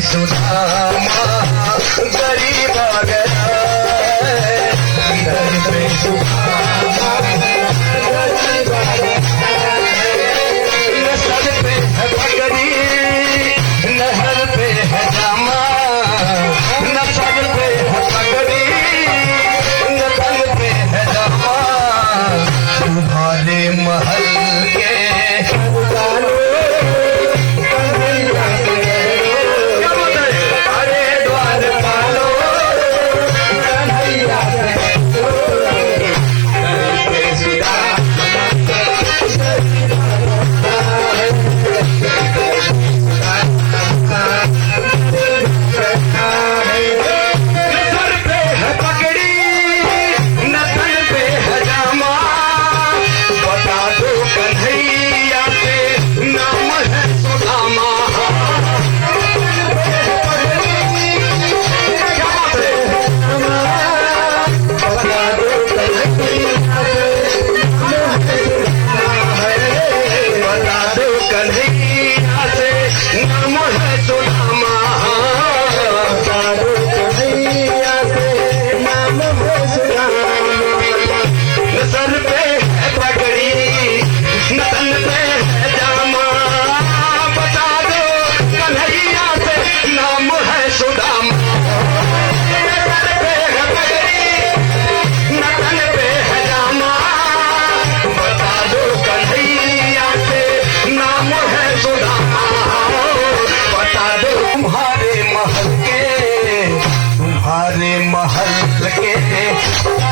सुदामा गरीब आ गया, दर पे सुदामा गरीब आ गया। न सर पे है पगड़ी नहर पे है जामा, न सर पे है पगड़ी न तन पे है जामा। तुम्हारे महल के महल के